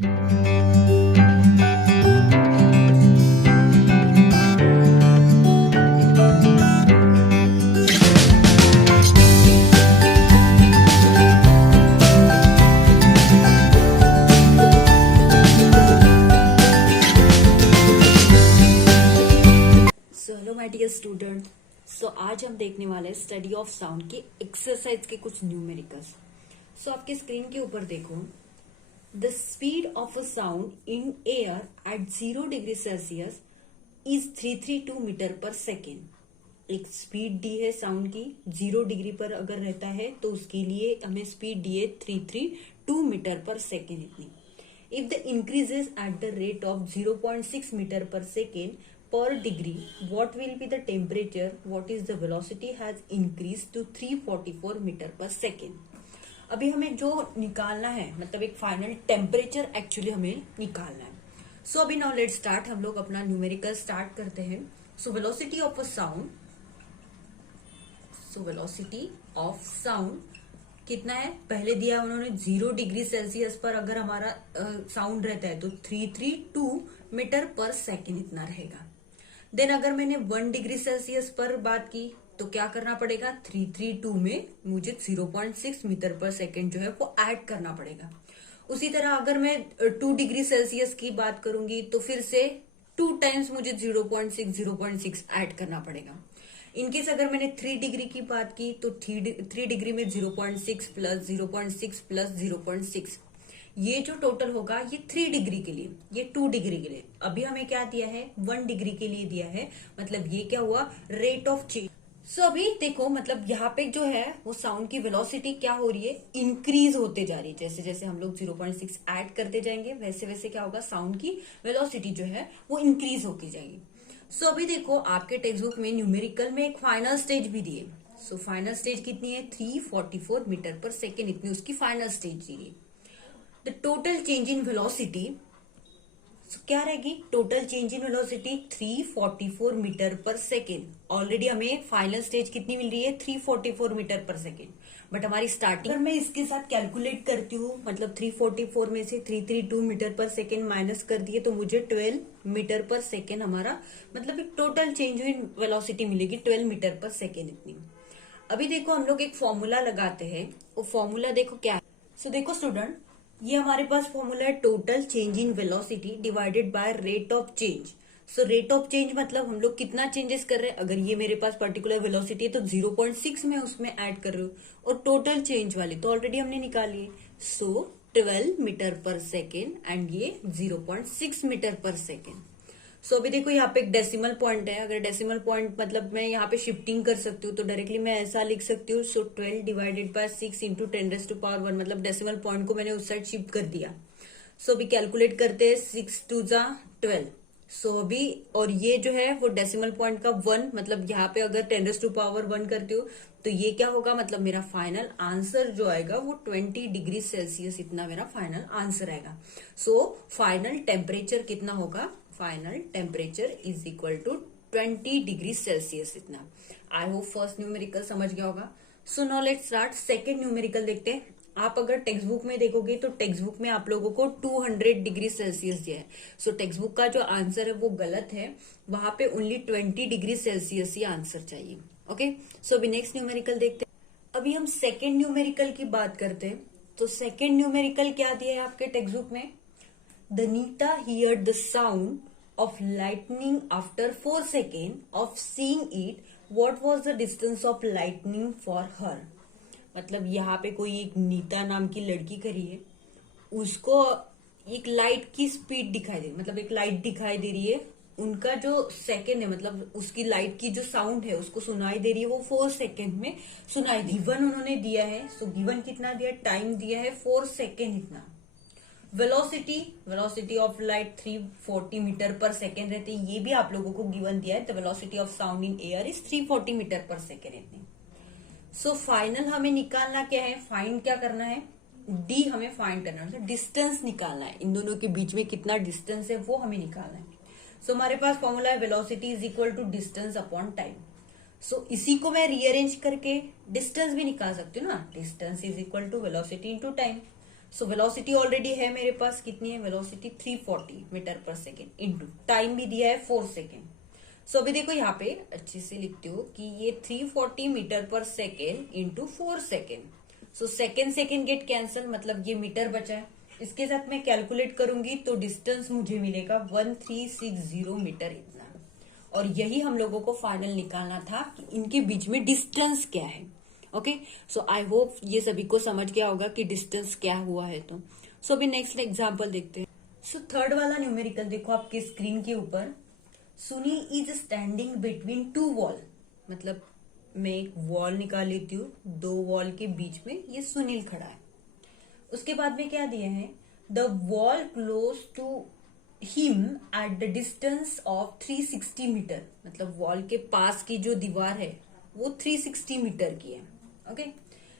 Hello my dear student. आज हम देखने वाले हैं स्टडी ऑफ साउंड की एक्सरसाइज के कुछ न्यूमेरिकल्स। आपके स्क्रीन के ऊपर देखो, the speed of a sound in air at 0 degree Celsius is 332 metre per second. एक स्पीड दी है साउंड की, 0 डिग्री पर अगर रहता है तो उसके लिए हमें स्पीड दी है 332 मीटर पर सेकेंड इतनी। If the increases at the rate of 0.6 metre per second per degree, what will be the temperature? What is the velocity has increased to 344 metre per second. अभी हमें जो निकालना है, मतलब एक फाइनल टेम्परेचर एक्चुअली हमें निकालना है। अभी नाउ लेट्स स्टार्ट। हम लोग अपना न्यूमेरिकल स्टार्ट करते हैं। Velocity of a sound, velocity of sound कितना है पहले दिया उन्होंने 0 डिग्री सेल्सियस पर अगर हमारा साउंड रहता है तो 332 मीटर पर सेकेंड इतना रहेगा। देन अगर मैंने 1 डिग्री सेल्सियस पर बात की तो क्या करना पड़ेगा, 332 में मुझे 0.6 मीटर पर सेकेंड जो है वो ऐड करना पड़ेगा। उसी तरह अगर मैं 2 डिग्री सेल्सियस की बात करूंगी तो फिर से 2 टाइम्स मुझे 0.6 ऐड करना पड़ेगा। इनकेस अगर मैंने 3 डिग्री की बात की तो 3 डिग्री में 0.6 प्लस 0.6 प्लस 0.6, ये जो टोटल होगा ये 3 डिग्री के लिए, ये 2 डिग्री के लिए। अभी हमें क्या दिया है, 1 डिग्री के लिए दिया है, मतलब ये क्या हुआ, रेट ऑफ चेंज। अभी देखो, मतलब यहाँ पे जो है वो साउंड की वेलोसिटी क्या हो रही है, इंक्रीज होते जा रही है। जैसे जैसे हम लोग 0.6 ऐड करते जाएंगे वैसे वैसे क्या होगा, साउंड की वेलोसिटी जो है वो इंक्रीज होती जाएगी। अभी देखो आपके टेक्स्ट बुक में न्यूमेरिकल में एक फाइनल स्टेज भी दिए। फाइनल स्टेज कितनी है, 344 मीटर पर सेकेंड इतनी उसकी फाइनल स्टेज दी। The total change in velocity क्या रहेगी, total change in velocity 344 metre per second. Already हमें फाइनल स्टेज कितनी मिल रही है, 344 मीटर पर सेकेंड, बट हमारी स्टार्टिंग अगर मैं इसके साथ कैलकुलेट करती हूँ, मतलब 344 में से 332 मीटर पर सेकेंड माइनस कर दिए तो मुझे 12 मीटर पर सेकेंड हमारा मतलब एक टोटल चेंज इन वेलोसिटी मिलेगी 12 मीटर पर सेकेंड इतनी। अभी देखो हम लोग एक फॉर्मूला लगाते हैं, वो फॉर्मूला देखो क्या है। देखो स्टूडेंट, ये हमारे पास फॉर्मूला है total change in velocity divided by rate of change. Rate of change मतलब हम लोग कितना चेंजेस कर रहे हैं। अगर ये मेरे पास पर्टिकुलर वेलोसिटी है तो 0.6 में उसमें ऐड कर रही हूँ, और टोटल चेंज वाली तो ऑलरेडी हमने निकाली है। 12 मीटर पर सेकेंड एंड ये 0.6 मीटर पर सेकेंड। अभी देखो यहाँ पे एक डेसिमल पॉइंट है, अगर डेसिमल पॉइंट मतलब मैं यहाँ पे शिफ्टिंग कर सकती हूँ तो डायरेक्टली मैं ऐसा लिख सकती हूँ। 12 डिवाइडेड बाय 6 इंटू 10⁻⁻1, मतलब डेसिमल पॉइंट को मैंने उस साइड शिफ्ट कर दिया। अभी कैलकुलेट करते हैं, 6 2 जा 12। अभी और ये जो है वो डेसिमल पॉइंट का 1, मतलब यहाँ पे अगर 10⁻1 करती हूँ तो ये क्या होगा, मतलब मेरा फाइनल आंसर जो आएगा वो 20 डिग्री सेल्सियस इतना मेरा फाइनल आंसर आएगा। फाइनल टेम्परेचर कितना होगा, final temperature is equal to 20 degree Celsius इतना। आई होप फर्स्ट न्यूमेरिकल समझ गया होगा। Now let's start second numerical देखते हैं। आप अगर टेक्स्ट बुक में देखोगे तो टेक्स्ट बुक में आप लोगों को 200 डिग्री सेल्सियस दिया है। टेक्स्ट बुक का जो आंसर है वो गलत है, वहां पे ओनली 20 डिग्री सेल्सियस ही आंसर चाहिए। ओके, अभी नेक्स्ट न्यूमेरिकल देखते हैं। अभी हम सेकेंड न्यूमेरिकल की बात करते हैं। सेकेंड न्यूमेरिकल क्या दिया है आपके टेक्स्ट बुक में, Danita heard the sound of lightning after 4 seconds of seeing it. What was the distance of lightning for her? मतलब यहाँ पे कोई एक नीता नाम की लड़की खड़ी है, उसको एक लाइट की स्पीड दिखाई दे, मतलब एक लाइट दिखाई दे रही है। उनका जो सेकंड है, मतलब उसकी लाइट की जो साउंड है उसको सुनाई दे रही है, वो 4 सेकेंड में सुनाई दी। गिवन उन्होंने दिया है, गिवन कितना दिया, टाइम दिया है 4 सेकेंड इतना। Velocity of light 340 metre per second रहती है, ये भी आप लोगों को गिवन दिया है। The velocity of sound in air is 340 metre per second इतनी। फाइनल हमें निकालना क्या है, फाइंड क्या करना है, डी हमें फाइंड करना है, डिस्टेंस निकालना है। इन दोनों के बीच में कितना डिस्टेंस है वो हमें निकालना है। हमारे पास फॉर्मूला है velocity is equal to distance upon time. इसी को मैं रीअरेंज करके डिस्टेंस भी निकाल सकती हूँ ना, distance is equal to velocity into time. So velocity already है मेरे पास, कितनी है velocity 340 metre per second, into time भी दिया है 4 सेकेंड। सो अभी देखो यहाँ पे अच्छे से लिखते हो कि ये 340 metre per second into 4 second. So second second get cancel, मतलब ये मीटर बचा है। इसके साथ मैं कैलकुलेट करूंगी तो डिस्टेंस मुझे मिलेगा 1360 मीटर इतना। और यही हम लोगों को फाइनल निकालना था कि इनके बीच में डिस्टेंस क्या है। ओके, सो आई होप ये सभी को समझ गया होगा कि डिस्टेंस क्या हुआ है। तो सो अभी नेक्स्ट एग्जांपल देखते हैं। सो थर्ड वाला न्यूमेरिकल देखो आपके स्क्रीन के ऊपर। Sunil is standing between two wall, मतलब मैं एक वॉल निकाल लेती हूँ, दो वॉल के बीच में ये सुनील खड़ा है। उसके बाद में क्या दिया है, the wall close to him at the distance of 360 metre, मतलब वॉल के पास की जो दीवार है वो 360 मीटर की है। Okay,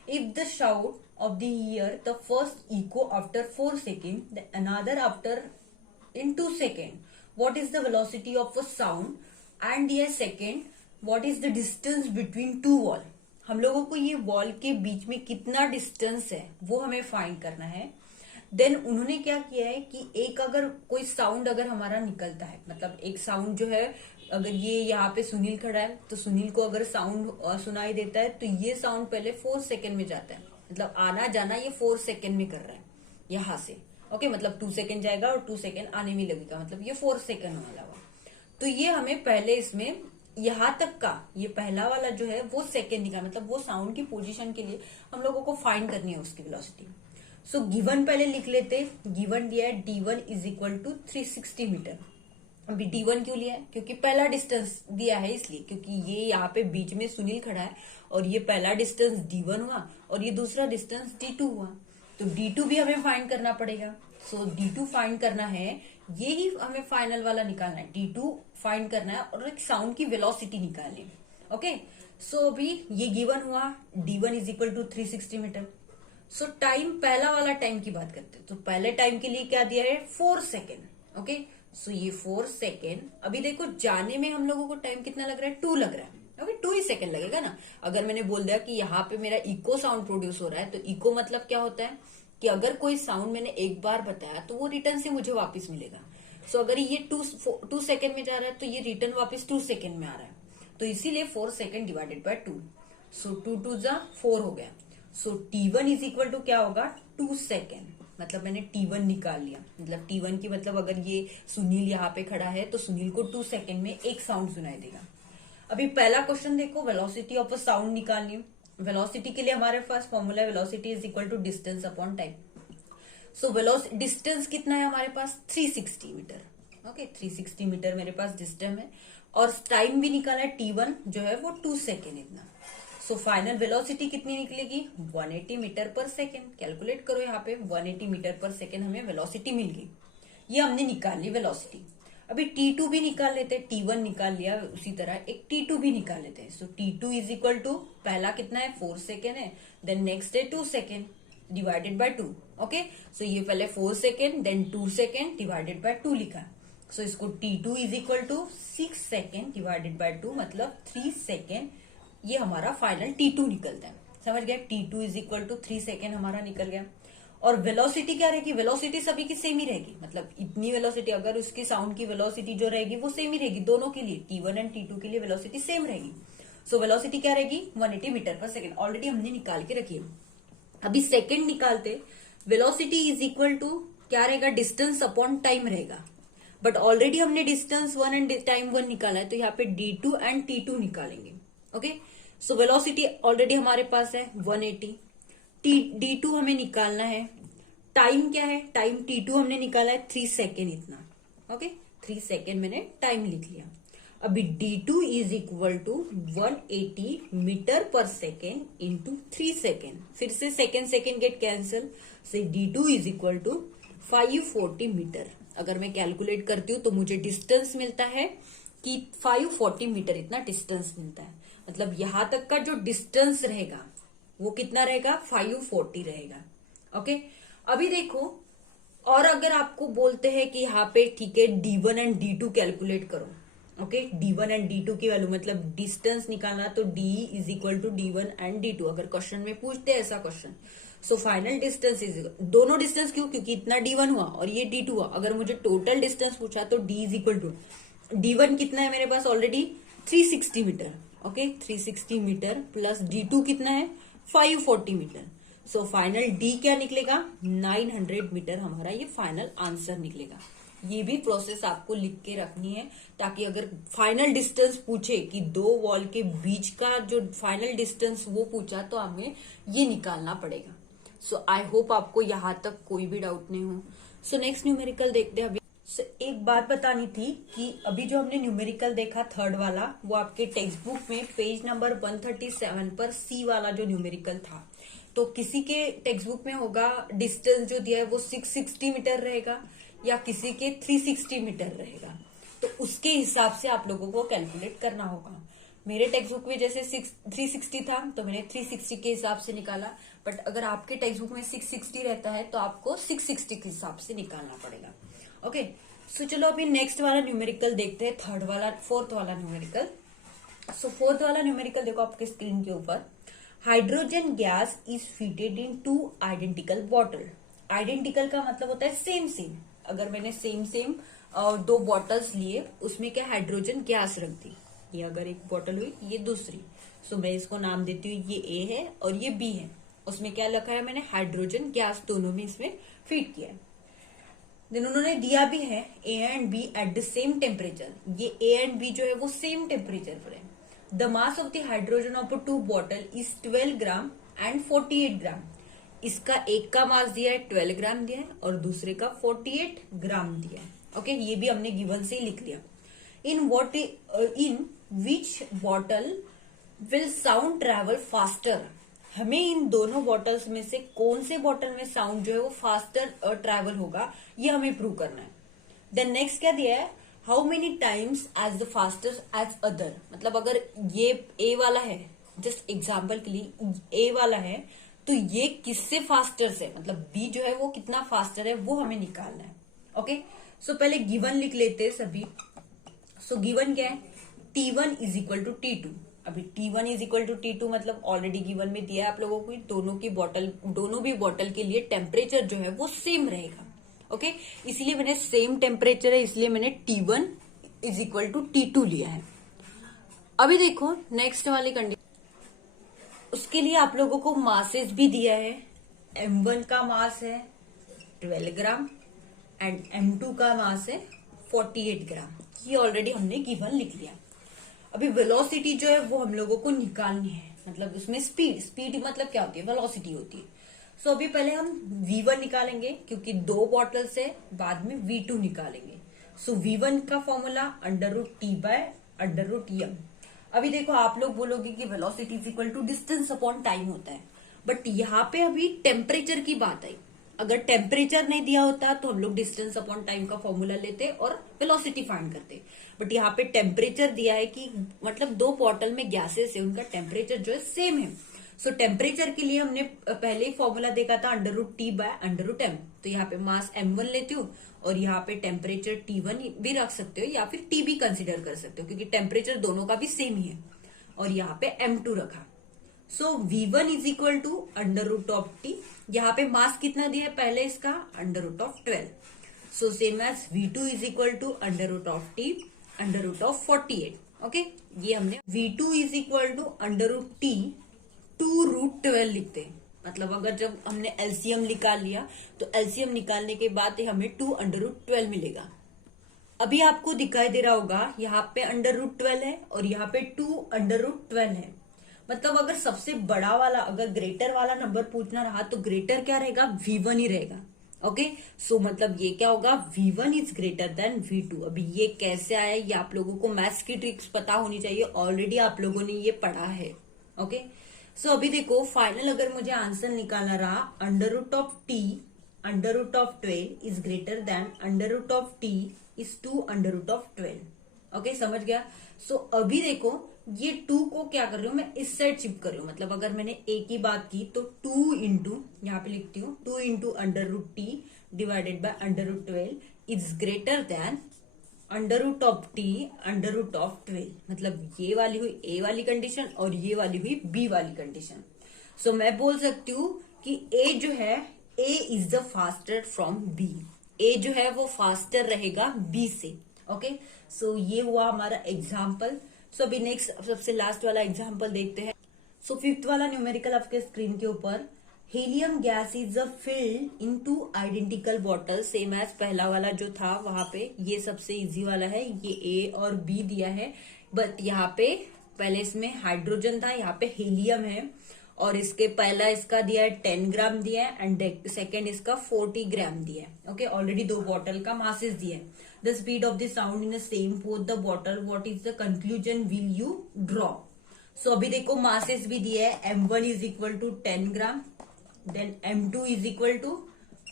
if the shout of the ear the first echo after 4 second, the another after in 2 seconds, what is the velocity of a sound, and ये second, what is the distance between two wall। हम लोगों को ये wall के बीच में कितना distance है वो हमें फाइंड करना है। देन उन्होंने क्या किया है कि एक अगर कोई साउंड अगर हमारा निकलता है, मतलब एक साउंड जो है, अगर ये यहाँ पे सुनील खड़ा है तो सुनील को अगर साउंड सुनाई देता है तो ये साउंड पहले 4 सेकेंड में जाता है, मतलब आना जाना ये 4 सेकेंड में कर रहा है यहां से। ओके, मतलब 2 सेकेंड जाएगा और 2 सेकेंड आने में लगेगा, मतलब ये 4 सेकेंड वाला हुआ। तो ये हमें पहले इसमें यहां तक का ये पहला वाला जो है वो सेकेंड निकाल, मतलब वो साउंड की पोजीशन के लिए हम लोगों को फाइंड करनी है उसकी वेलोसिटी। सो गिवन पहले लिख लेते। गिवन दिया है D1 is equal to 360 metre. अभी D1 क्यों लिया है, क्योंकि पहला डिस्टेंस दिया है इसलिए, क्योंकि ये यहाँ पे बीच में सुनील खड़ा है और ये पहला डिस्टेंस D1 हुआ और ये दूसरा डिस्टेंस D2 हुआ। तो D2 भी हमें फाइंड करना पड़ेगा। सो D2 फाइंड करना है, ये ही हमें फाइनल वाला निकालना है। D2 फाइंड करना है और एक साउंड की वेलोसिटी निकालनी है। ओके, सो अभी ये गिवन हुआ D1 is equal to 360 metre. So time, पहला वाला टाइम की बात करते हैं तो पहले टाइम के लिए क्या दिया है 4 सेकेंड। ओके, सो ये 4 सेकेंड। अभी देखो जाने में हम लोगों को टाइम कितना लग रहा है, 2 लग रहा है। ओके, 2 ही सेकेंड लगेगा ना। अगर मैंने बोल दिया कि यहाँ पे मेरा इको साउंड प्रोड्यूस हो रहा है, तो इको मतलब क्या होता है कि अगर कोई साउंड मैंने एक बार बताया तो वो रिटर्न से मुझे वापस मिलेगा। सो अगर ये 2 सेकेंड में जा रहा है तो ये रिटर्न वापस 2 सेकेंड में आ रहा है, तो इसीलिए 4 सेकेंड डिवाइडेड बाय 2। सो 2 2 जा 4 हो गया। सो T1 इज इक्वल टू क्या होगा 2 सेकेंड, मतलब मैंने T1 निकाल लिया। मतलब T1 की मतलब अगर ये सुनील यहाँ पे खड़ा है तो सुनील को 2 सेकेंड में एक साउंड सुनाई देगा। अभी पहला क्वेश्चन देखो, वेलोसिटी ऑफ अ साउंड निकालनी है। वेलोसिटी के लिए हमारे पास फॉर्मूला है velocity is equal to distance upon time. So distance कितना है हमारे पास 360 मीटर। ओके, 360 मीटर मेरे पास डिस्टेंस है और टाइम भी निकाला है T1 जो है वो 2 सेकेंड इतना। सो फाइनल वेलोसिटी कितनी निकलेगी 180 मीटर पर सेकेंड। कैलकुलेट करो यहाँ पे 180 मीटर पर सेकेंड हमें वेलोसिटी मिल गई, ये हमने निकाल ली वेलोसिटी। अभी T2 भी निकाल लेते हैं, T1 निकाल लिया, उसी तरह एक T2 भी निकाल लेते हैं। सो T2 इज इक्वल टू पहला कितना है 4 सेकेंड है, देन नेक्स्ट है 2 second divided by 2। Okay, so ये पहले 4 second then 2 second divided by 2 लिखा। सो इसको T2 is equal to 6 second divided by 2, मतलब 3 सेकेंड। ये हमारा फाइनल T2 निकलता है। समझ गया, T2 is equal to 3 second हमारा निकल गया। और वेलोसिटी क्या रहेगी, वेलोसिटी सभी की सेम ही रहेगी, मतलब इतनी वेलोसिटी, अगर उसकी साउंड की वेलोसिटी जो रहेगी वो सेम ही रहेगी दोनों के लिए, T1 एंड T2 के लिए वेलोसिटी सेम रहेगी। सो वेलोसिटी क्या रहेगी 180 मीटर पर सेकेंड, ऑलरेडी हमने निकाल के रखी है। अभी सेकेंड निकालते, वेलोसिटी इज इक्वल टू क्या रहेगा डिस्टेंस अपॉन टाइम रहेगा, बट ऑलरेडी हमने डिस्टेंस 1 एंड टाइम 1 निकाला है, तो यहाँ पे D2 एंड T2 निकालेंगे। ओके, सो वेलोसिटी ऑलरेडी हमारे पास है 180, D2 हमें निकालना है। टाइम क्या है, टाइम T2 हमने निकाला है 3 सेकेंड इतना। ओके, 3 सेकेंड मैंने टाइम लिख लिया। अभी D2 is equal to 180 metre per second into 3 second. फिर से सेकेंड सेकेंड गेट कैंसिल, से D2 is equal to 540 metre. अगर मैं कैलकुलेट करती हूँ तो मुझे डिस्टेंस मिलता है कि 540 मीटर इतना डिस्टेंस मिलता है, मतलब यहां तक का जो डिस्टेंस रहेगा वो कितना रहेगा 540 रहेगा। ओके, अभी देखो, और अगर आपको बोलते हैं कि यहाँ पे ठीक है D1 एंड D2 कैलकुलेट करो। ओके, D1 एंड D2 की वैल्यू मतलब डिस्टेंस निकालना, तो D is equal to D1 and D2 अगर क्वेश्चन में पूछते हैं ऐसा question, so final distance is, दोनों डिस्टेंस क्यों, क्योंकि इतना d1 हुआ और ये d2 हुआ। अगर मुझे टोटल डिस्टेंस पूछा तो d is equal to d1 कितना है मेरे पास already 360 metre, okay 360 metre plus d2 कितना है 540 मीटर। सो फाइनल d क्या निकलेगा 900 मीटर, हमारा ये फाइनल आंसर निकलेगा। ये भी प्रोसेस आपको लिख के रखनी है ताकि अगर फाइनल डिस्टेंस पूछे कि दो वॉल के बीच का जो फाइनल डिस्टेंस वो पूछा तो हमें ये निकालना पड़ेगा। सो आई होप आपको यहां तक कोई भी डाउट नहीं हो। सो नेक्स्ट न्यूमेरिकल देखते हैं अभी। So, एक बात बतानी थी कि अभी जो हमने न्यूमेरिकल देखा थर्ड वाला, वो आपके टेक्स्ट बुक में पेज नंबर 137 पर सी वाला जो न्यूमेरिकल था, तो किसी के टेक्स्ट बुक में होगा डिस्टेंस जो दिया है वो 660 मीटर रहेगा या किसी के 360 मीटर रहेगा, तो उसके हिसाब से आप लोगों को कैलकुलेट करना होगा। मेरे टेक्स्ट बुक में जैसे 360 था तो मैंने 360 के हिसाब से निकाला, बट अगर आपके टेक्स्ट बुक में 660 रहता है तो आपको 660 के हिसाब से निकालना पड़ेगा। ओके, सो चलो अभी नेक्स्ट वाला न्यूमेरिकल देखते हैं, फोर्थ वाला न्यूमेरिकल। सो फोर्थ वाला न्यूमेरिकल देखो आपके स्क्रीन के ऊपर। Hydrogen gas is fitted in 2 identical bottle. Identical का मतलब होता है सेम सेम। अगर मैंने सेम 2 बॉटल्स लिए, उसमें क्या हाइड्रोजन गैस रख दी, ये अगर एक बॉटल हुई ये दूसरी, सो मैं इसको नाम देती हूँ, ये ए है और ये बी है। उसमें क्या लिखा है मैंने हाइड्रोजन गैस दोनों में इसमें फीड किया है। देन उन्होंने दिया भी है A and B at the same temperature. ये ए एंड बी जो है वो सेम टेम्परेचर पर है। The mass of the hydrogen of 2 bottle is 12 gram and 48 ग्राम। इसका एक का मास दिया है 12 ग्राम दिया है और दूसरे का 48 ग्राम दिया है। ओके, ये भी हमने गिवन से ही लिख लिया। In which bottle will sound travel faster. हमें इन दोनों बॉटल्स में से कौन से बॉटल में साउंड जो है वो फास्टर ट्रेवल होगा, ये हमें प्रूव करना है। देन नेक्स्ट क्या दिया है, how many times as the faster as other. मतलब अगर ये ए वाला है, जस्ट एग्जाम्पल के लिए ए वाला है, तो ये किससे फास्टर है, मतलब बी जो है वो कितना फास्टर है वो हमें निकालना है। ओके, सो पहले गिवन लिख लेते हैं सभी। सो गिवन क्या है, T1 is equal to T2। अभी T1 is equal to T2 मतलब ऑलरेडी गिवन में दिया है आप लोगों को, दोनों भी बॉटल के लिए टेम्परेचर जो है वो सेम रहेगा। ओके, इसलिए मैंने सेम टेम्परेचर है, इसलिए मैंने T1 is equal to T2 लिया है। अभी देखो नेक्स्ट वाली कंडीशन, उसके लिए आप लोगों को मासेस भी दिया है। M1 का मास है 12 ग्राम एंड M2 का मास है 48 ग्राम। ये ऑलरेडी हमने गिवन लिख लिया। अभी वेलोसिटी जो है वो हम लोगों को निकालनी है, मतलब उसमें स्पीड मतलब क्या होती है, वेलोसिटी होती है। सो अभी पहले हम V1 निकालेंगे क्योंकि 2 बॉटल से, बाद में V2 निकालेंगे। सो V1 का फॉर्मूला √T/√m। अभी देखो आप लोग बोलोगे कि velocity is equal to distance upon time होता है, बट यहाँ पे अभी टेम्परेचर की बात आई। अगर टेम्परेचर नहीं दिया होता तो हम लोग डिस्टेंस अपॉन टाइम का फॉर्मूला लेते और वेलोसिटी फाइंड करते, बट यहाँ पे टेम्परेचर दिया है कि मतलब 2 बॉटल में गैसेस है, उनका टेम्परेचर जो है सेम है। सो टेम्परेचर के लिए हमने पहले ही फॉर्मूला देखा था √T/√m। तो यहाँ पे मास M1 लेती हूँ और यहाँ पे टेम्परेचर T1 भी रख सकते हो या फिर T भी कंसिडर कर सकते हो क्योंकि टेम्परेचर दोनों का भी सेम ही है, और यहाँ पे M2 रखा। So V1 is equal to √T। यहाँ पे मास कितना दिया है पहले इसका √12। So same as V2 is equal to √T √48। Okay, ये हमने V2 is equal to √T 2√12 लिखते हैं। मतलब अगर जब हमने एलसीएम निकाल लिया तो एलसीएम निकालने के बाद हमें 2√12 मिलेगा। अभी आपको दिखाई दे रहा होगा यहाँ पे √12 है और यहाँ पे 2√12 है। मतलब अगर सबसे बड़ा वाला, अगर ग्रेटर वाला नंबर पूछना रहा तो ग्रेटर क्या रहेगा, V1 ही रहेगा। ओके, सो मतलब ये क्या होगा, V1 is greater than V2। अभी ये कैसे आया, ये आप लोगों को मैथ्स की ट्रिक्स पता होनी चाहिए, ऑलरेडी आप लोगों ने ये पढ़ा है। ओके, सो अभी देखो फाइनल अगर मुझे आंसर निकालना रहा √T √12 is greater than √T is 2√12। Okay, समझ गया। सो अभी देखो ये 2 को क्या कर रही हूँ मैं, इस साइड शिफ्ट कर रही हूँ। मतलब अगर मैंने a की बात की तो 2 इंटू, यहाँ पे लिखती हूँ 2 into √T divided by √12 is greater than √T √12। मतलब ये वाली हुई a वाली कंडीशन और ये वाली हुई b वाली कंडीशन। सो मैं बोल सकती हूँ कि ए जो है, A is the faster from B, A जो है वो फास्टर रहेगा बी से। ओके, सो ये हुआ हमारा एग्जाम्पल। सो अभी नेक्स्ट सबसे लास्ट वाला एग्जाम्पल देखते हैं। सो फिफ्थ वाला न्यूमेरिकल आपके स्क्रीन के ऊपर, helium gas is filled in two identical bottle, same as पहला वाला जो था वहां पे। ये सबसे इजी वाला है, ये ए और बी दिया है, बट यहाँ पे पहले इसमें हाइड्रोजन था, यहाँ पे हीलियम है, और इसके पहला इसका दिया है 10 ग्राम दिया है एंड सेकेंड इसका 40 ग्राम दिया है। ओके, ऑलरेडी 2 बॉटल का मासेस दिया है। The speed of the sound in the same both the bottle, what is the conclusion will you draw. So अभी देखो मासेस भी दिया है, M1 is equal to 10 gram, then M2 is equal to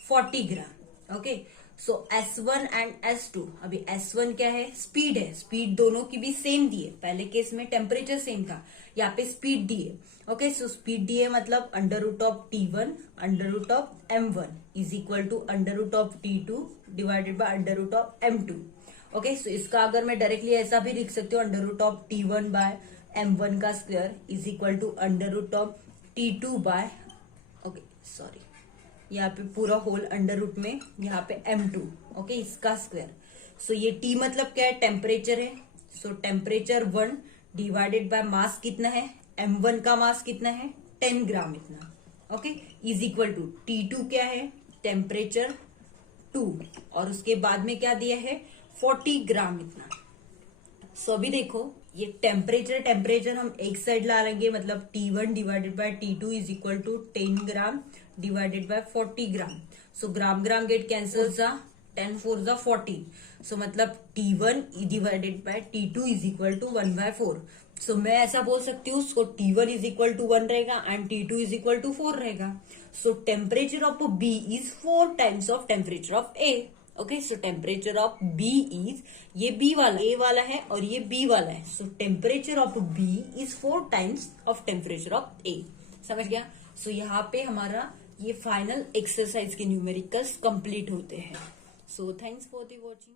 40 gram. Okay, so S1 and S2, अभी S1 क्या है, speed है, speed दोनों की भी सेम दी है, पहले केस में टेम्परेचर सेम था, यहाँ पे स्पीड दी है। ओके, सो स्पीड दी है मतलब under root of T1 under root of M1 is equal to under root of T2 divided by under root of M2। Okay, so इसका अगर मैं डायरेक्टली ऐसा भी लिख सकती हूँ, under root of T1 by M1 का square is equal to under root of T2 by, okay sorry, यहाँ पे पूरा होल अंडर रूट में यहाँ पे M2, ओके, इसका स्क्वायर। सो ये T मतलब क्या है, टेम्परेचर है, सो टेम्परेचर 1 डिवाइडेड बाय मास कितना है, M1 का मास कितना है, 10 ग्राम इतना। Okay, is equal to T2 क्या है, टेम्परेचर 2, और उसके बाद में क्या दिया है, 40 ग्राम इतना। सो अभी देखो ये टेम्परेचर हम एक साइड ला लेंगे, मतलब T1 divided by T2 is equal to 10 gram divided by 40 gram. So gram gram get cancel, 10 4 जा 40, सो मतलब T1 divided by T2 is equal to 1/4। So मैं ऐसा बोल सकती हूँ, सो T1 इज इक्वल टू 1 रहेगा and T2 is equal to 4 रहेगा। सो temperature of B is 4 times of temperature of A। Okay, so temperature of B is, ये B वाला A वाला है और ये B वाला है, सो temperature of B is 4 times of temperature of A। समझ गया? सो यहाँ पे हमारा ये फाइनल एक्सरसाइज के न्यूमेरिकल्स कंप्लीट होते हैं। So thanks for the watching.